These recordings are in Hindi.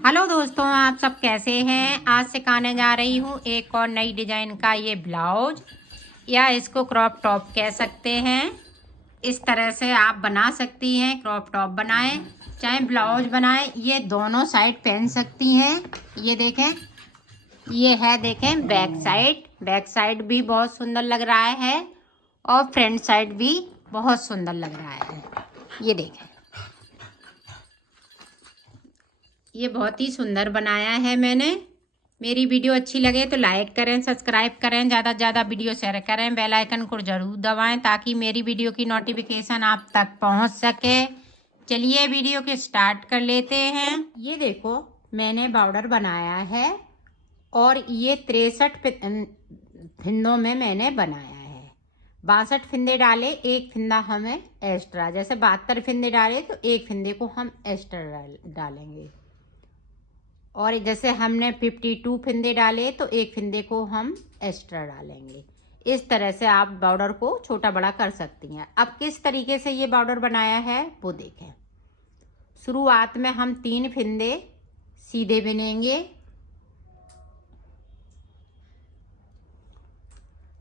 हेलो दोस्तों, आप सब कैसे हैं। आज सिखाने जा रही हूँ एक और नई डिजाइन का ये ब्लाउज, या इसको क्रॉप टॉप कह सकते हैं। इस तरह से आप बना सकती हैं। क्रॉप टॉप बनाएं चाहे ब्लाउज बनाएं, ये दोनों साइड पहन सकती हैं। ये देखें, ये है, देखें बैक साइड भी बहुत सुंदर लग रहा है और फ्रंट साइड भी बहुत सुंदर लग रहा है। ये देखें, ये बहुत ही सुंदर बनाया है मैंने। मेरी वीडियो अच्छी लगे तो लाइक करें, सब्सक्राइब करें, ज़्यादा से ज़्यादा वीडियो शेयर करें, बेल आइकन को ज़रूर दबाएं ताकि मेरी वीडियो की नोटिफिकेशन आप तक पहुंच सके। चलिए वीडियो के स्टार्ट कर लेते हैं। ये देखो, मैंने बॉर्डर बनाया है और ये 63 फिंदों में मैंने बनाया है। 62 फिंदे डाले, एक फिंदा हमें एक्स्ट्रा, जैसे 72 फिंदे डाले तो एक फिंदे को हम एक्स्ट्रा डालेंगे। और जैसे हमने 52 फिंदे डाले तो एक फिंदे को हम एक्स्ट्रा डालेंगे। इस तरह से आप बॉर्डर को छोटा बड़ा कर सकती हैं। अब किस तरीके से ये बॉर्डर बनाया है वो देखें। शुरुआत में हम 3 फिंदे सीधे बुनेंगे,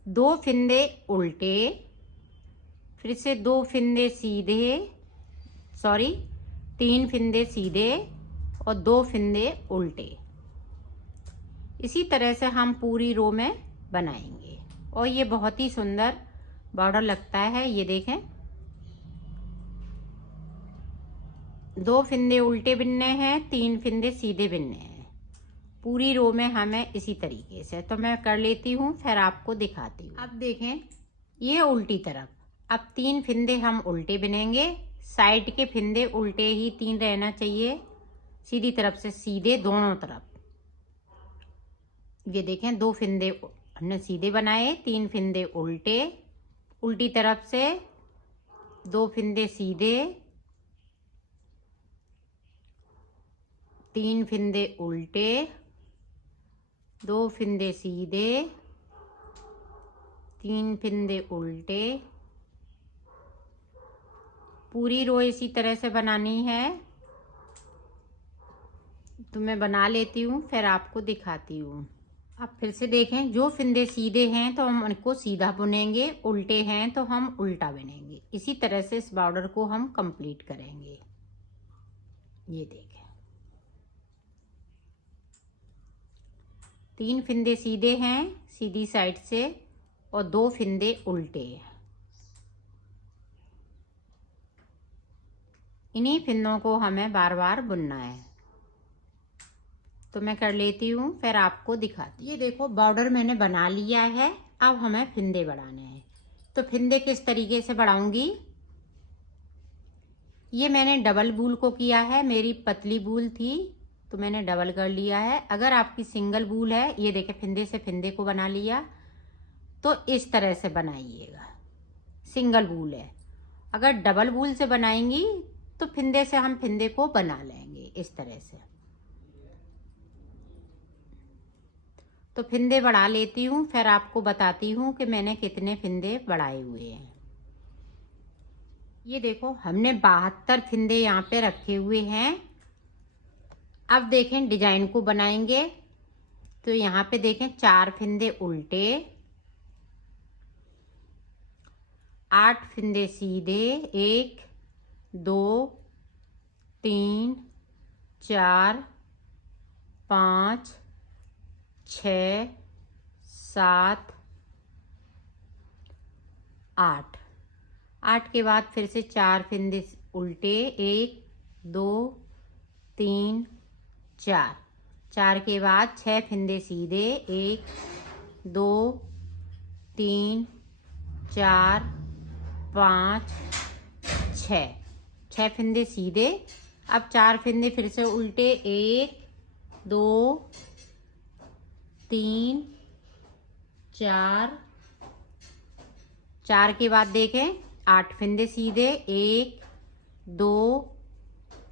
2 फिंदे उल्टे, फिर से 2 फिंदे सीधे, 3 फिंदे सीधे और 2 फिंदे उल्टे। इसी तरह से हम पूरी रो में बनाएंगे और ये बहुत ही सुंदर बॉर्डर लगता है। ये देखें, 2 फिंदे उल्टे बिनने हैं, 3 फिंदे सीधे बिनने हैं। पूरी रो में हमें इसी तरीके से, तो मैं कर लेती हूँ फिर आपको दिखाती हूँ। अब देखें, ये उल्टी तरफ, अब 3 फिंदे हम उल्टे बिनेंगे। साइड के फिंदे उल्टे ही 3 रहना चाहिए, सीधी तरफ से सीधे दोनों तरफ। ये देखें, 2 फिंदे हमने सीधे बनाए, 3 फिंदे उल्टे, उल्टी तरफ से 2 फिंदे सीधे, 3 फिंदे उल्टे, 2 फिंदे सीधे, 3 फिंदे उल्टे। पूरी रो इसी तरह से बनानी है, तो मैं बना लेती हूँ फिर आपको दिखाती हूँ। अब फिर से देखें, जो फिंदे सीधे हैं तो हम उनको सीधा बुनेंगे, उल्टे हैं तो हम उल्टा बुनेंगे। इसी तरह से इस बॉर्डर को हम कंप्लीट करेंगे। ये देखें, 3 फिंदे सीधे हैं सीधी साइड से और 2 फिंदे उल्टे हैं। इन्हीं फिंदों को हमें बार बार बुनना है, तो मैं कर लेती हूँ फिर आपको दिखाती हूँ। ये देखो, बॉर्डर मैंने बना लिया है। अब हमें फिंदे बढ़ाने हैं, तो फिंदे किस तरीके से बढ़ाऊंगी। ये मैंने डबल बूल को किया है, मेरी पतली बूल थी तो मैंने डबल कर लिया है। अगर आपकी सिंगल बूल है, ये देखे, फिंदे से फिंदे को बना लिया, तो इस तरह से बनाइएगा। सिंगल बूल है, अगर डबल बूल से बनाएंगी तो फिंदे से हम फिंदे को बना लेंगे इस तरह से। तो फिंदे बढ़ा लेती हूँ फिर आपको बताती हूँ कि मैंने कितने फिंदे बढ़ाए हुए हैं। ये देखो, हमने 72 फिंदे यहाँ पे रखे हुए हैं। अब देखें, डिजाइन को बनाएंगे तो यहाँ पे देखें, 4 फिंदे उल्टे, 8 फिंदे सीधे, 1 2 3 4 5 6 7 8। 8 के बाद फिर से 4 फिंदे उल्टे, 1 2 3 4। 4 के बाद 6 फिंदे सीधे, 1 2 3 4 5 6। 6 फिंदे सीधे। अब 4 फिंदे फिर से उल्टे, 1 2 3 4। 4 के बाद देखें, 8 फिंदे सीधे, 1 2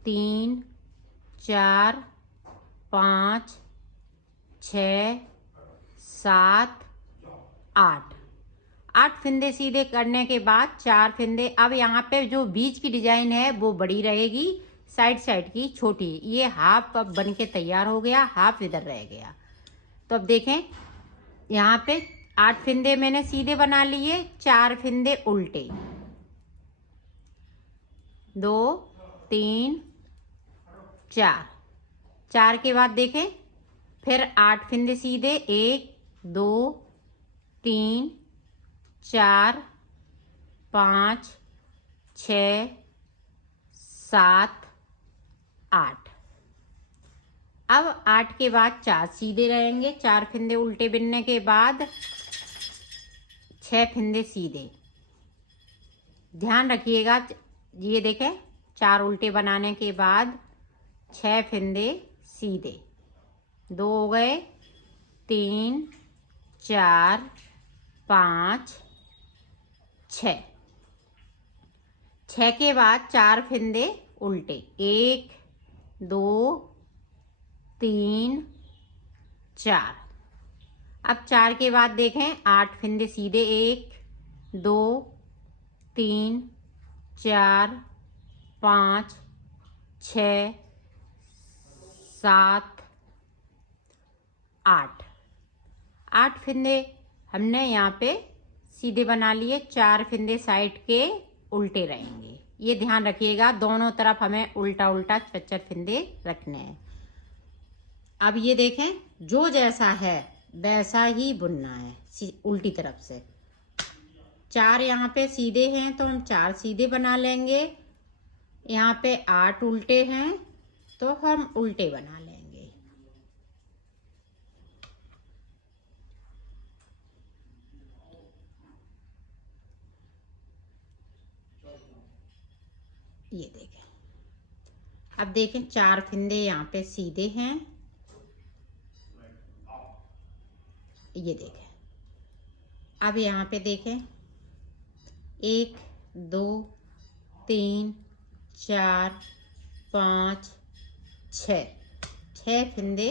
3 4 5 6 7 8। 8 फिंदे सीधे करने के बाद 4 फिंदे। अब यहाँ पे जो बीच की डिजाइन है वो बड़ी रहेगी, साइड साइड की छोटी। ये हाफ अब बन के तैयार हो गया, हाफ इधर रह गया। तो अब देखें यहाँ पे 8 फिंदे मैंने सीधे बना लिए, 4 फिंदे उल्टे, 2 3 4। 4 के बाद देखें फिर 8 फिंदे सीधे, 1 2 3 4 5 6 7 8। अब 8 के बाद 4 सीधे रहेंगे, 4 फिंदे उल्टे बिनने के बाद 6 फिंदे सीधे। ध्यान रखिएगा, ये देखें 4 उल्टे बनाने के बाद 6 फिंदे सीधे, 2 हो गए, 3 4 5 6। 6 के बाद 4 फिंदे उल्टे, 1 2 3 4। अब 4 के बाद देखें 8 फिंदे सीधे, 1 2 3 4 5 6 7 8। 8 फिंदे हमने यहाँ पे सीधे बना लिए, 4 फिंदे साइड के उल्टे रहेंगे। ये ध्यान रखिएगा, दोनों तरफ हमें उल्टा उल्टा 4 फिंदे रखने हैं। अब ये देखें जो जैसा है वैसा ही बुनना है उल्टी तरफ से। 4 यहाँ पे सीधे हैं तो हम 4 सीधे बना लेंगे। यहाँ पे 8 उल्टे हैं तो हम उल्टे बना लेंगे। ये देखें, अब देखें 4 फिंदे यहाँ पे सीधे हैं। ये देखें, अब यहाँ पे देखें 1 2 3 4 5 6 फिंदे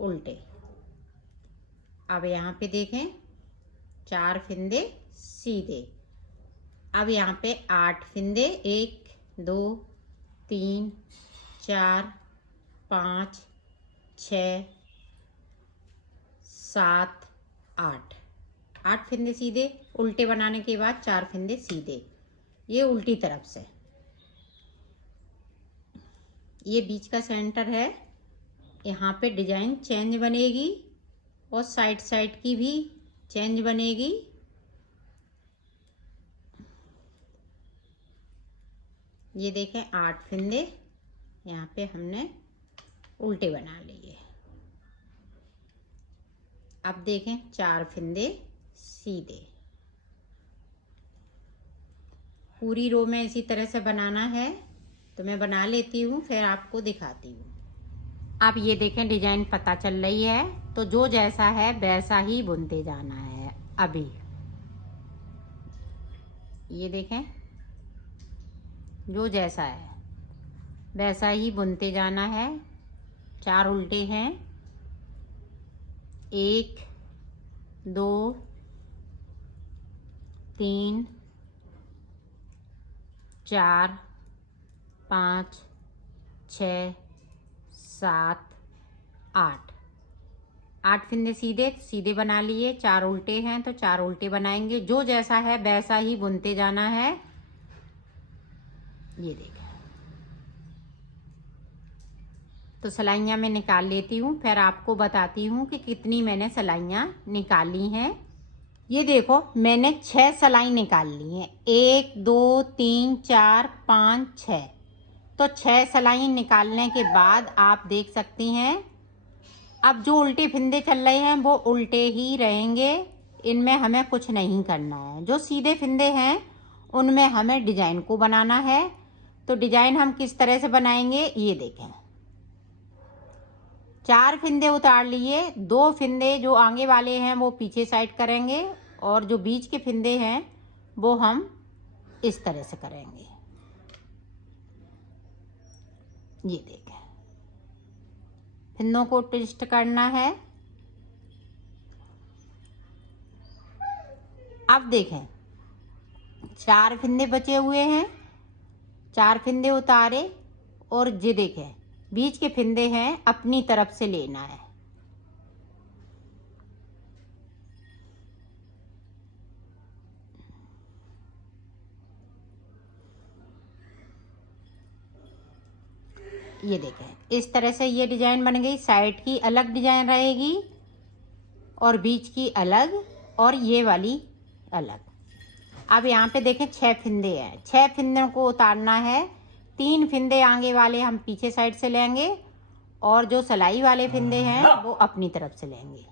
उल्टे। अब यहाँ पे देखें 4 फिंदे सीधे। अब यहाँ पे 8 फिंदे, 1 2 3 4 5 6 7 8। 8 फिंदे सीधे, उल्टे बनाने के बाद 4 फिंदे सीधे, ये उल्टी तरफ से। ये बीच का सेंटर है, यहाँ पे डिजाइन चेंज बनेगी और साइड साइड की भी चेंज बनेगी। ये देखें 8 फिंदे यहाँ पे हमने उल्टे बना लिए। अब देखें 4 फिंदे सीधे। पूरी रो में इसी तरह से बनाना है, तो मैं बना लेती हूँ फिर आपको दिखाती हूँ। अब ये देखें डिजाइन पता चल रही है, तो जो जैसा है वैसा ही बुनते जाना है। अभी ये देखें जो जैसा है वैसा ही बुनते जाना है। 4 उल्टे हैं, 1 2 3 4 5 6 7 8। 8 फिंदे सीधे सीधे बना लिए, 4 उल्टे हैं तो 4 उल्टे बनाएंगे। जो जैसा है वैसा ही बुनते जाना है। ये देखें, तो सिलाइयाँ मैं निकाल लेती हूँ, फिर आपको बताती हूँ कि कितनी मैंने सिलाइयाँ निकाली हैं। ये देखो मैंने 6 सिलाई निकाल ली हैं, 1 2 3 4 5 6। तो 6 सिलाई निकालने के बाद आप देख सकती हैं अब जो उल्टे फिंदे चल रहे हैं वो उल्टे ही रहेंगे, इनमें हमें कुछ नहीं करना है। जो सीधे फिंदे हैं उनमें हमें डिजाइन को बनाना है। तो डिजाइन हम किस तरह से बनाएंगे ये देखें। 4 फिंदे उतार लिए, 2 फिंदे जो आगे वाले हैं वो पीछे साइड करेंगे और जो बीच के फिंदे हैं वो हम इस तरह से करेंगे। ये देखें, फिंदों को ट्विस्ट करना है। अब देखें 4 फिंदे बचे हुए हैं, 4 फिंदे उतारे और ये देखें बीच के फिंदे हैं अपनी तरफ से लेना है। ये देखें इस तरह से ये डिजाइन बन गई। साइड की अलग डिजाइन रहेगी और बीच की अलग और ये वाली अलग। अब यहाँ पे देखें 6 फिंदे हैं, 6 फिंदों को उतारना है। 3 फिंदे आगे वाले हम पीछे साइड से लेंगे और जो सिलाई वाले फिंदे हैं वो अपनी तरफ से लेंगे।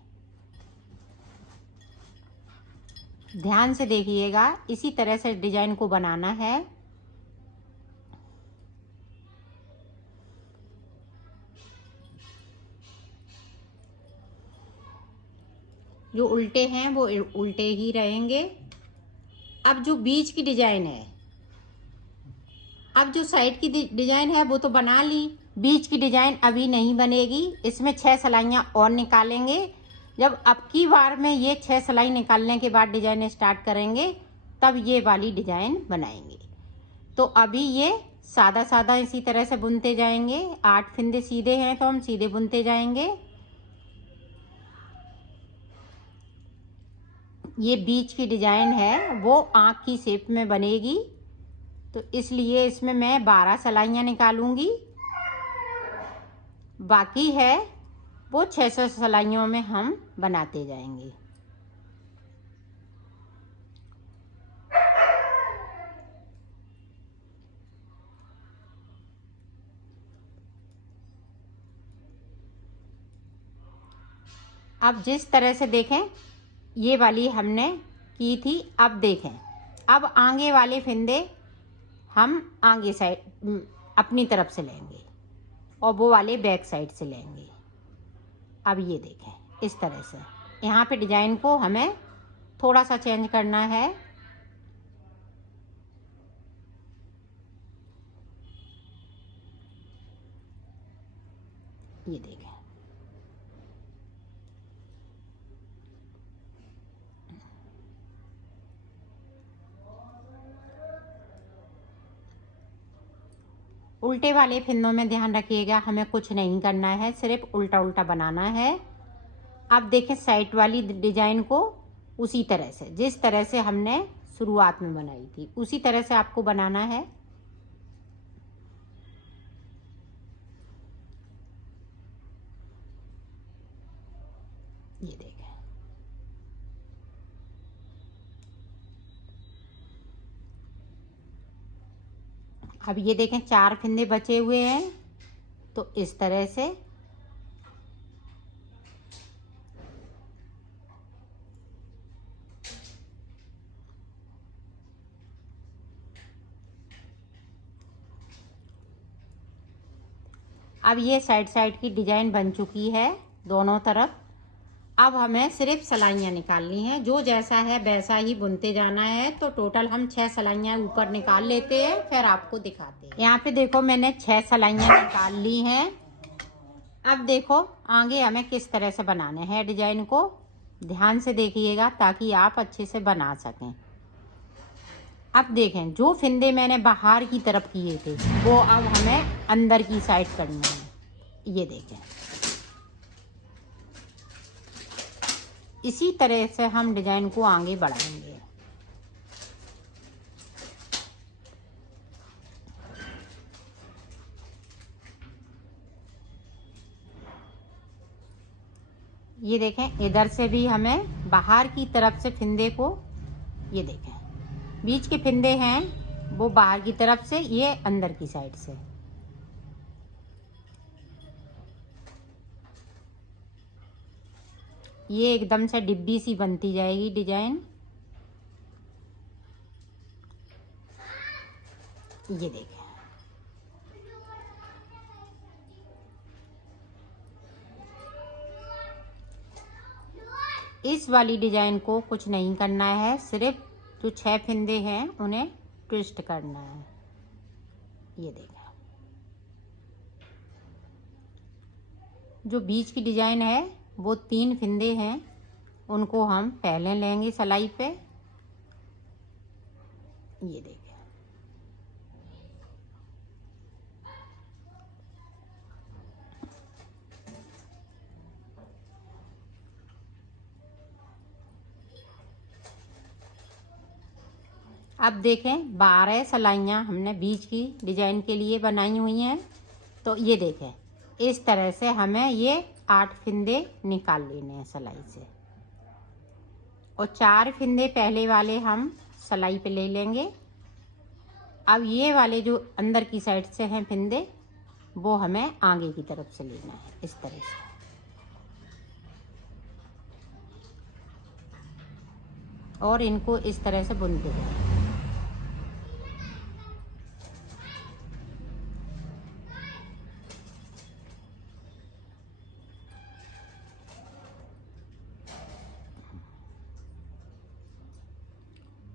ध्यान से देखिएगा, इसी तरह से डिजाइन को बनाना है। जो उल्टे हैं वो उल्टे ही रहेंगे। अब जो बीच की डिजाइन है, अब जो साइड की डिजाइन है वो तो बना ली, बीच की डिजाइन अभी नहीं बनेगी। इसमें 6 सिलाइयाँ और निकालेंगे। जब अब की बार में ये 6 सिलाई निकालने के बाद डिजाइन स्टार्ट करेंगे तब ये वाली डिजाइन बनाएंगे। तो अभी ये सादा सादा इसी तरह से बुनते जाएंगे। 8 फिंदे सीधे हैं तो हम सीधे बुनते जाएंगे। ये बीच की डिजाइन है वो आँख की शेप में बनेगी, तो इसलिए इसमें मैं 12 सिलाइयाँ निकालूंगी। बाकी है वो 600 सिलाइयों में हम बनाते जाएंगे। अब जिस तरह से देखें ये वाली हमने की थी, अब देखें अब आगे वाले फिंदे हम आगे साइड अपनी तरफ से लेंगे और वो वाले बैक साइड से लेंगे। अब ये देखें इस तरह से यहाँ पे डिजाइन को हमें थोड़ा सा चेंज करना है। ये देखें उल्टे वाले फिंदों में ध्यान रखिएगा, हमें कुछ नहीं करना है, सिर्फ उल्टा उल्टा बनाना है। अब देखें साइड वाली डिजाइन को उसी तरह से जिस तरह से हमने शुरुआत में बनाई थी उसी तरह से आपको बनाना है। ये देखें अब ये देखें 4 फिंदे बचे हुए हैं, तो इस तरह से अब ये साइड साइड की डिजाइन बन चुकी है दोनों तरफ। अब हमें सिर्फ सिलाइयाँ निकालनी है, जो जैसा है वैसा ही बुनते जाना है। तो टोटल हम 6 सिलाइयाँ ऊपर निकाल लेते हैं, फिर आपको दिखाते हैं। यहाँ पे देखो मैंने 6 सिलाइयाँ निकाल ली हैं। अब देखो आगे हमें किस तरह से बनाने हैं डिजाइन को, ध्यान से देखिएगा ताकि आप अच्छे से बना सकें। अब देखें जो फिंदे मैंने बाहर की तरफ किए थे वो अब हमें अंदर की साइड करनी है। ये देखें इसी तरह से हम डिजाइन को आगे बढ़ाएंगे। ये देखें इधर से भी हमें बाहर की तरफ से फिंदे को, ये देखें बीच के फिंदे हैं वो बाहर की तरफ से, ये अंदर की साइड से। ये एकदम से डिब्बी सी बनती जाएगी डिजाइन। ये देखें इस वाली डिजाइन को कुछ नहीं करना है, सिर्फ जो 6 फिंदे हैं उन्हें ट्विस्ट करना है। ये देखें जो बीच की डिजाइन है वो 3 फिंदे हैं, उनको हम पहले लेंगे सिलाई पे। ये देखें अब देखें 12 सिलाइयाँ हमने बीच की डिजाइन के लिए बनाई हुई हैं। तो ये देखें इस तरह से हमें ये 8 फिंदे निकाल लेने हैं सिलाई से, और 4 फिंदे पहले वाले हम सिलाई पे ले लेंगे। अब ये वाले जो अंदर की साइड से हैं फिंदे, वो हमें आगे की तरफ से लेना है इस तरह से। और इनको इस तरह से बुनते हैं।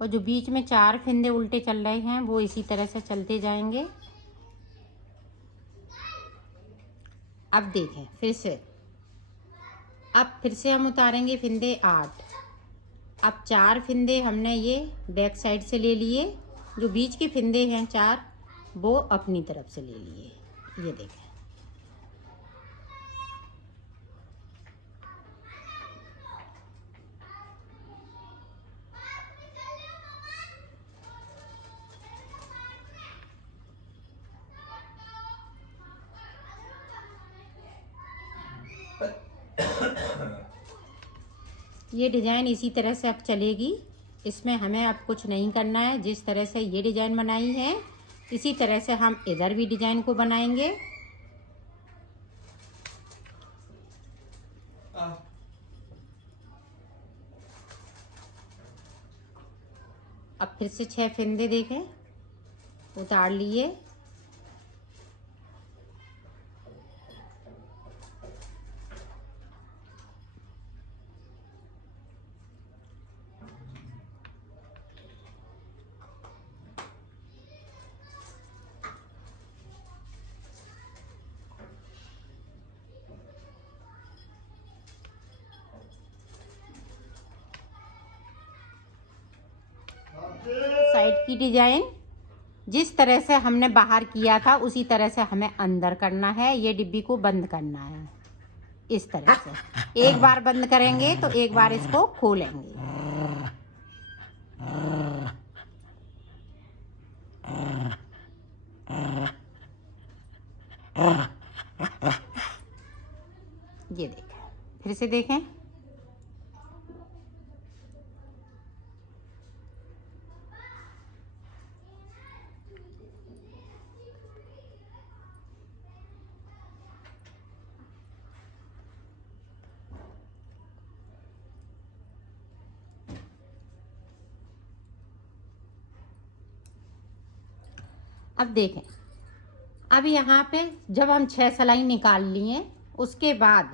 और जो बीच में 4 फिंदे उल्टे चल रहे हैं वो इसी तरह से चलते जाएंगे। अब देखें फिर से हम उतारेंगे फिंदे 8। अब 4 फिंदे हमने ये बैक साइड से ले लिए, जो बीच के फिंदे हैं 4 वो अपनी तरफ से ले लिए। ये देखें ये डिजाइन इसी तरह से अब चलेगी। इसमें हमें अब कुछ नहीं करना है। जिस तरह से ये डिजाइन बनाई है इसी तरह से हम इधर भी डिजाइन को बनाएंगे। अब फिर से 6 फिंदे देखें उतार लिए। साइड की डिजाइन जिस तरह से हमने बाहर किया था उसी तरह से हमें अंदर करना है। ये डिब्बी को बंद करना है इस तरह से। एक बार बंद करेंगे तो एक बार इसको खोलेंगे। ये देखें फिर से देखें। अब देखें, अब यहाँ पे जब हम 6 सिलाई निकाल लिए उसके बाद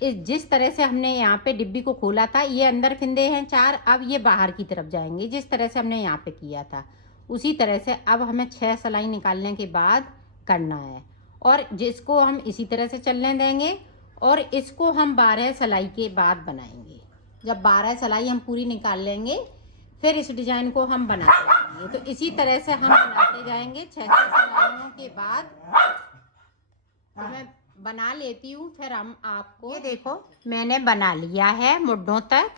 जिस तरह से हमने यहाँ पे डिब्बी को खोला था, ये अंदर फिंदे हैं 4, अब ये बाहर की तरफ जाएंगे। जिस तरह से हमने यहाँ पे किया था उसी तरह से अब हमें 6 सिलाई निकालने के बाद करना है, और जिसको हम इसी तरह से चलने देंगे और इसको हम 12 सिलाई के बाद बनाएंगे। जब 12 सिलाई हम पूरी निकाल लेंगे फिर इस डिजाइन को हम बनाते जाएंगे। तो इसी तरह से हम बनाते जाएंगे। 6 सिलाइयों के बाद मैं बना लेती हूँ, फिर हम आपको। ये देखो मैंने बना लिया है मुड्ढों तक।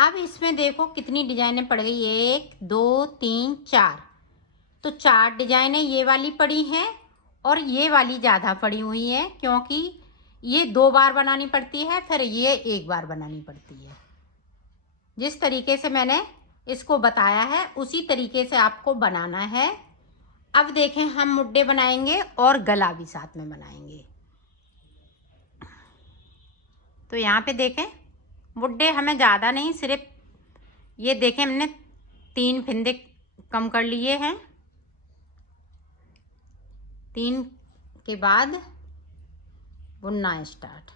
अब इसमें देखो कितनी डिजाइनें पड़ गई, 1 2 3 4। तो 4 डिजाइनें ये वाली पड़ी हैं और ये वाली ज़्यादा पड़ी हुई है, क्योंकि ये 2 बार बनानी पड़ती है, फिर ये 1 बार बनानी पड़ती है। जिस तरीके से मैंने इसको बताया है उसी तरीके से आपको बनाना है। अब देखें हम मुड्ढे बनाएंगे और गला भी साथ में बनाएंगे। तो यहाँ पे देखें मुड्ढे हमें ज़्यादा नहीं, सिर्फ ये देखें हमने 3 फिंदे कम कर लिए हैं। 3 के बाद बुनना स्टार्ट।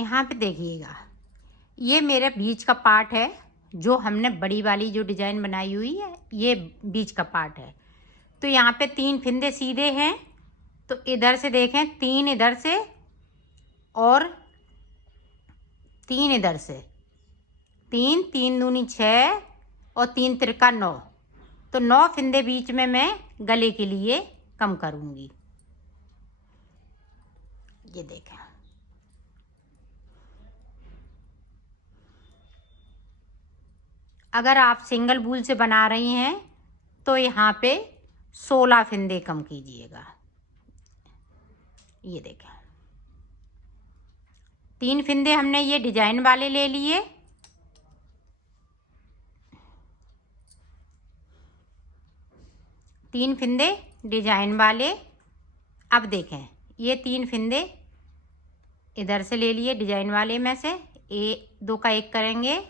यहाँ पे देखिएगा, ये मेरे बीच का पार्ट है, जो हमने बड़ी वाली जो डिजाइन बनाई हुई है ये बीच का पार्ट है। तो यहाँ पे 3 फिंदे सीधे हैं, तो इधर से देखें 3 इधर से और 3 इधर से, 3 3 दूनी 6 और 3 तिरका 9, तो 9 फिंदे बीच में मैं गले के लिए कम करूँगी। ये देखें, अगर आप सिंगल वूल से बना रही हैं तो यहाँ पे 16 फिंदे कम कीजिएगा। ये देखें, 3 फिंदे हमने ये डिजाइन वाले ले लिए, तीन फिंदे डिजाइन वाले। अब देखें, ये 3 फिंदे इधर से ले लिए डिजाइन वाले में से, 2 का 1 करेंगे,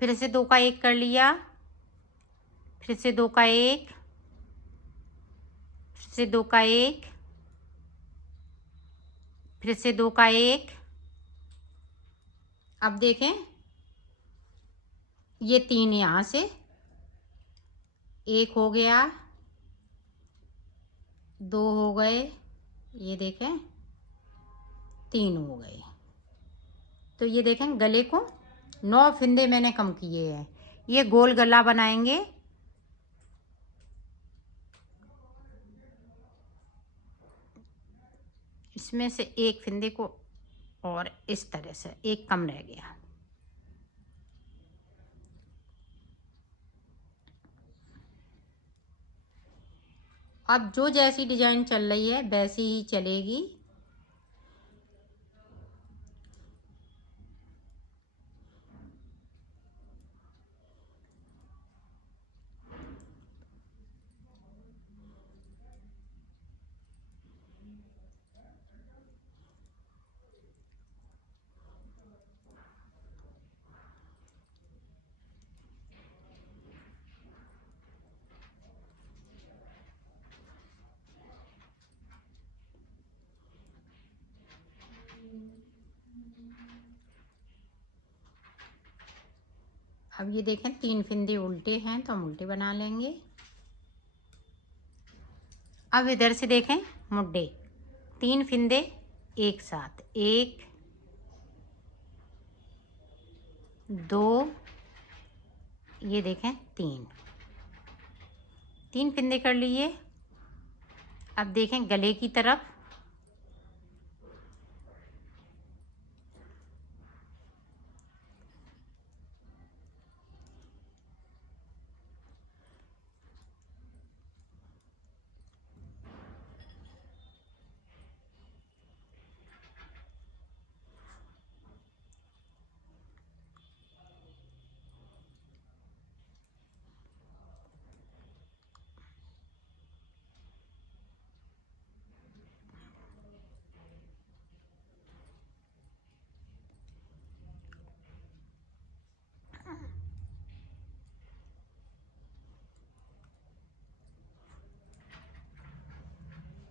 फिर से 2 का 1 कर लिया, फिर से 2 का 1, फिर से 2 का 1, फिर से 2 का 1। अब देखें, ये 3 यहाँ से 1 हो गया, 2 हो गए, ये देखें 3 हो गए। तो ये देखें, गले को 9 फिंदे मैंने कम किए हैं। ये गोल गला बनाएंगे। इसमें से 1 फिंदे को और इस तरह से 1 कम रह गया। अब जो जैसी डिजाइन चल रही है वैसी ही चलेगी। अब ये देखें, 3 फिंदे उल्टे हैं तो हम उल्टे बना लेंगे। अब इधर से देखें, मुड्डे 3 फिंदे एक साथ, 1 2, ये देखें 3 फिंदे कर लिए। अब देखें गले की तरफ,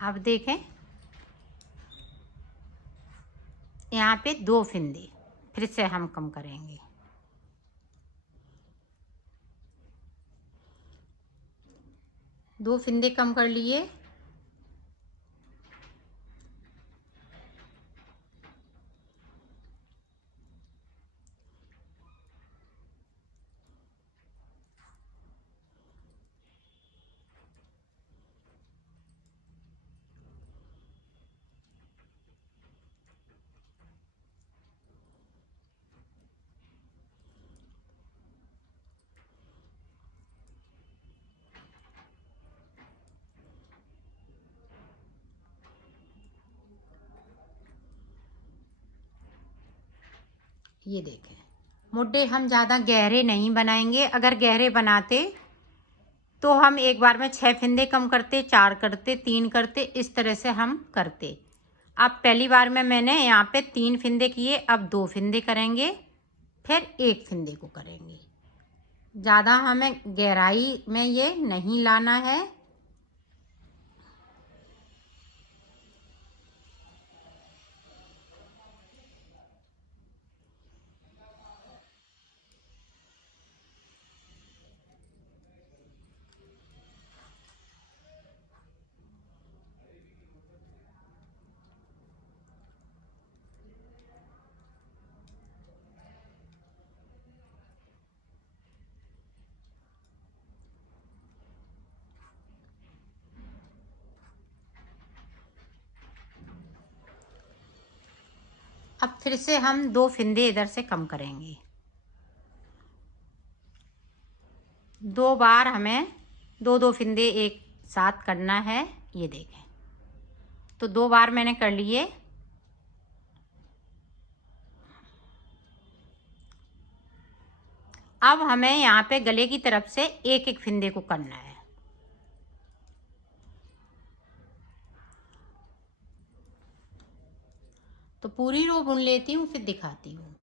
अब देखें यहाँ पे 2 फिंदे फिर से हम कम करेंगे। दो फिंदे कम कर लिए। ये देखें, मुड्डे हम ज़्यादा गहरे नहीं बनाएंगे। अगर गहरे बनाते तो हम एक बार में 6 फिंदे कम करते, 4 करते, 3 करते, इस तरह से हम करते। अब पहली बार में मैंने यहाँ पे 3 फिंदे किए, अब 2 फिंदे करेंगे, फिर 1 फिंदे को करेंगे। ज़्यादा हमें गहराई में ये नहीं लाना है। फिर से हम 2 फंदे इधर से कम करेंगे। 2 बार हमें 2-2 फंदे एक साथ करना है। ये देखें, तो 2 बार मैंने कर लिए। अब हमें यहाँ पे गले की तरफ से एक एक फंदे को करना है। तो पूरी रो बुन लेती हूँ, फिर दिखाती हूँ।